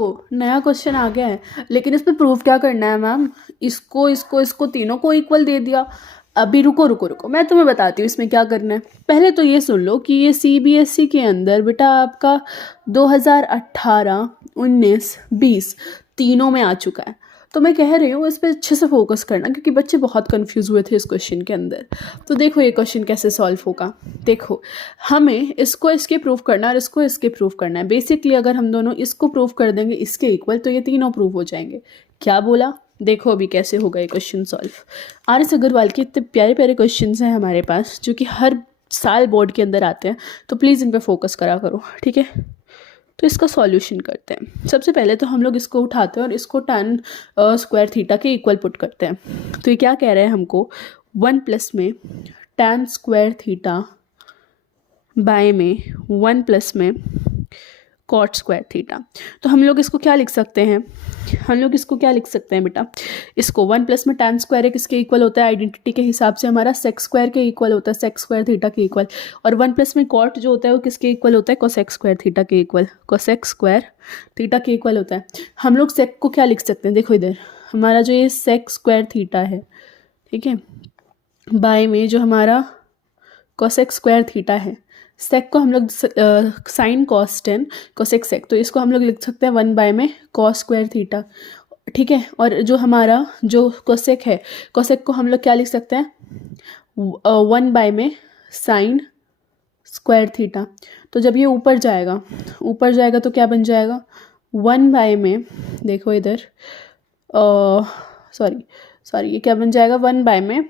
आपको नया क्वेश्चन आ गया है, लेकिन इसमें प्रूफ क्या करना है मैम? इसको इसको इसको तीनों को इक्वल दे दिया। अभी रुको रुको रुको, मैं तुम्हें बताती हूँ इसमें क्या करना है। पहले तो ये सुन लो कि ये सीबीएसई के अंदर बेटा आपका 2018, 19, 20 तीनों में आ चुका है। तो मैं कह रही हूँ इस पर अच्छे से फोकस करना, क्योंकि बच्चे बहुत कंफ्यूज हुए थे इस क्वेश्चन के अंदर। तो देखो ये क्वेश्चन कैसे सॉल्व होगा। देखो, हमें इसको इसके प्रूफ करना है और इसको इसके प्रूफ करना है। बेसिकली अगर हम दोनों इसको प्रूफ कर देंगे इसके इक्वल, तो ये तीनों प्रूफ हो जाएंगे। क्या बोला? देखो अभी कैसे होगा ये question solve. R S Agarwal के इतने प्यारे प्यारे क्वेश्चन हैं हमारे पास, जो कि हर साल बोर्ड के अंदर आते हैं, तो प्लीज़ इन पर फोकस करा करो, ठीक है। तो इसका सॉल्यूशन करते हैं। सबसे पहले तो हम लोग इसको उठाते हैं और इसको tan स्क्वायर थीटा के इक्वल पुट करते हैं। तो ये क्या कह रहे हैं हमको, 1 प्लस में tan स्क्वायर थीटा बाय में 1 प्लस में कॉट स्क्वायर थीटा। तो हम लोग इसको क्या लिख सकते हैं? हम लोग इसको क्या लिख सकते हैं बेटा? इसको 1 प्लस में tan स्क्वायर है किसके इक्वल होता है? आइडेंटिटी के हिसाब से हमारा सेक स्क्वायर के इक्वल होता है, सेक स्क्वायर थीटा के इक्वल। और 1 प्लस में कॉट जो होता है वो किसके इक्वल होता है? कोसेक स्क्वायर थीटा के इक्वल, कोसेक स्क्वायर थीटा के इक्वल होता है। हम लोग सेक को क्या लिख सकते हैं? देखो इधर हमारा जो ये सेक स्क्वायर थीटा है, ठीक है, बाय में जो हमारा कोसेक स्क्वायर थीटा है, सेक को हम लोग sine cos tan cosec sec, तो इसको हम लोग लिख सकते हैं 1 बाय में कॉस स्क्वायर थीटा, ठीक है। और जो हमारा जो कोसेक है, कोसेक को हम लोग क्या लिख सकते हैं? 1 बाय में साइन स्क्वायर थीटा। तो जब ये ऊपर जाएगा तो क्या बन जाएगा? 1 बाय में, देखो इधर सॉरी ये क्या बन जाएगा? 1 बाय में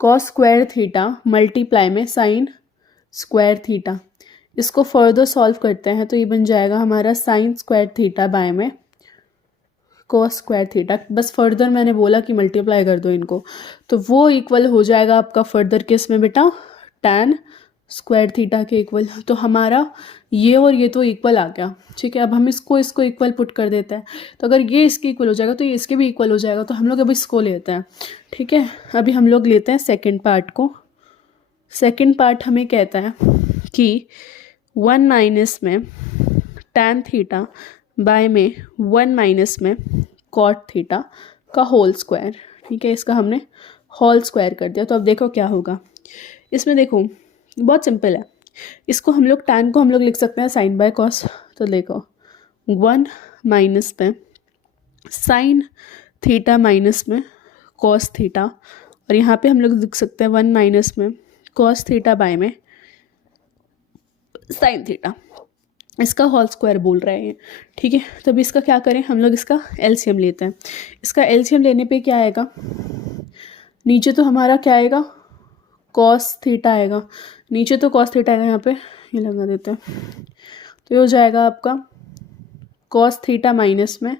कॉस स्क्वायर थीटा मल्टीप्लाई में साइन स्क्वायर थीटा। इसको फर्दर सॉल्व करते हैं तो ये बन जाएगा हमारा साइन स्क्वायर थीटा बाय में कॉस स्क्वायर थीटा। बस फर्दर मैंने बोला कि मल्टीप्लाई कर दो इनको, तो वो इक्वल हो जाएगा आपका फर्दर किस में बेटा? tan स्क्वायर थीटा के इक्वल। तो हमारा ये और ये तो इक्वल आ गया, ठीक है। अब हम इसको इक्वल पुट कर देते हैं, तो अगर ये इसके इक्वल हो जाएगा तो ये इसके भी इक्वल हो जाएगा। तो हम लोग अब इसको लेते हैं, ठीक है। अभी हम लोग लेते हैं सेकेंड पार्ट को। सेकेंड पार्ट हमें कहता है कि 1 माइनस में tan थीटा बाय में 1 माइनस में कॉट थीटा का होल स्क्वायर, ठीक है। इसका हमने होल स्क्वायर कर दिया। तो अब देखो क्या होगा इसमें। देखो बहुत सिंपल है, इसको हम लोग tan को हम लोग लिख सकते हैं साइन बाय कॉस। तो देखो 1 माइनस में साइन थीटा माइनस में कॉस थीटा, और यहाँ पे हम लोग लिख सकते हैं 1 माइनस में कॉस थीटा बाय में साइन थीटा। इसका होल स्क्वायर बोल रहे हैं, ठीक है। तो अभी इसका क्या करें? हम लोग इसका एलसीएम लेते हैं। इसका एलसीएम लेने पे क्या आएगा? नीचे तो हमारा क्या आएगा? कॉस थीटा आएगा। नीचे तो कॉस थीटा आएगा, यहाँ पे ये लगा देते हैं। तो ये हो जाएगा आपका कॉस थीटा माइनस में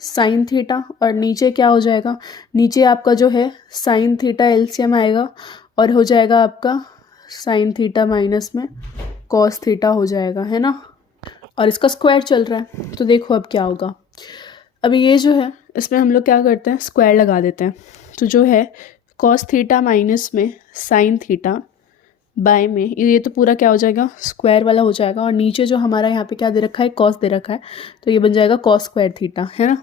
साइन थीटा, और नीचे क्या हो जाएगा? नीचे आपका जो है साइन थीटा एलसीएम आएगा और हो जाएगा आपका साइन थीटा माइनस में कॉस थीटा हो जाएगा, है ना। और इसका स्क्वायर चल रहा है। तो देखो अब क्या होगा। अभी ये जो है इसमें हम लोग क्या करते हैं? स्क्वायर लगा देते हैं। तो जो है कॉस थीटा माइनस में साइन थीटा बाय में, ये तो पूरा क्या हो जाएगा? स्क्वायर वाला हो जाएगा। और नीचे जो हमारा यहाँ पे क्या दे रखा है? कॉस दे रखा है, तो ये बन जाएगा कॉस स्क्वायर थीटा, है ना।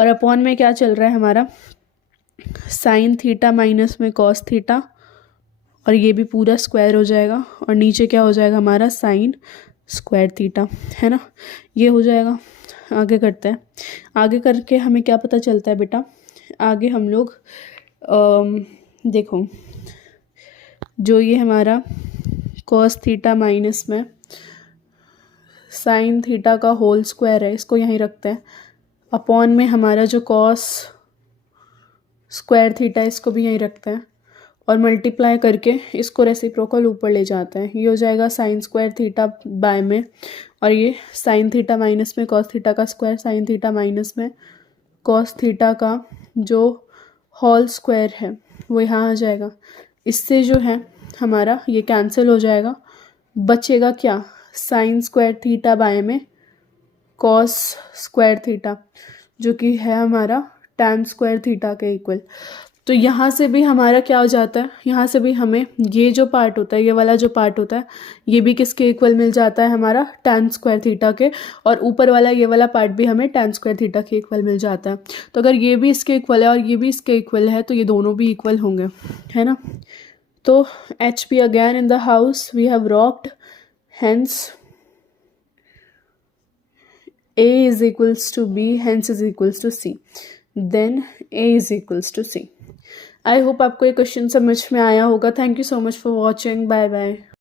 और अपॉन में क्या चल रहा है हमारा? साइन थीटा माइनस में कॉस थीटा, और ये भी पूरा स्क्वायर हो जाएगा। और नीचे क्या हो जाएगा हमारा? साइन स्क्वायर थीटा, है ना। ये हो जाएगा। आगे करते हैं। आगे करके हमें क्या पता चलता है बेटा? आगे हम लोग देखो, जो ये हमारा कॉस थीटा माइनस में साइन थीटा का होल स्क्वायर है, इसको यहीं रखते हैं। अपॉन में हमारा जो कॉस स्क्वायर थीटा है, इसको भी यहीं रखते हैं। और मल्टीप्लाई करके इसको रेसिप्रोकल ऊपर ले जाते हैं। ये हो जाएगा साइन स्क्वायर थीटा बाय में, और ये साइन थीटा माइनस में कॉस थीटा का स्क्वायर, साइन थीटा माइनस में कॉस थीटा का जो होल स्क्वायर है वो यहाँ आ जाएगा। इससे जो है हमारा ये कैंसिल हो जाएगा। बचेगा क्या? साइन स्क्वायर थीटा बाय में कॉस स्क्वायर थीटा, जो कि है हमारा tan स्क्वायर थीटा के इक्वल। तो यहाँ से भी हमारा क्या हो जाता है, यहाँ से भी हमें ये जो पार्ट होता है, ये वाला जो पार्ट होता है, ये भी किसके इक्वल मिल जाता है हमारा tan स्क्वायर थीटा के, और ऊपर वाला ये वाला पार्ट भी हमें tan स्क्वायर थीटा के इक्वल मिल जाता है। तो अगर ये भी इसके इक्वल है और ये भी इसके इक्वल है तो ये दोनों भी इक्वल होंगे, है ना। तो HP again in the house we have rocked, hence A is equals to B, hence is equals to C, then A is equals to C। I hope आपको ये क्वेश्चन समझ में आया होगा। Thank you so much for watching, bye bye.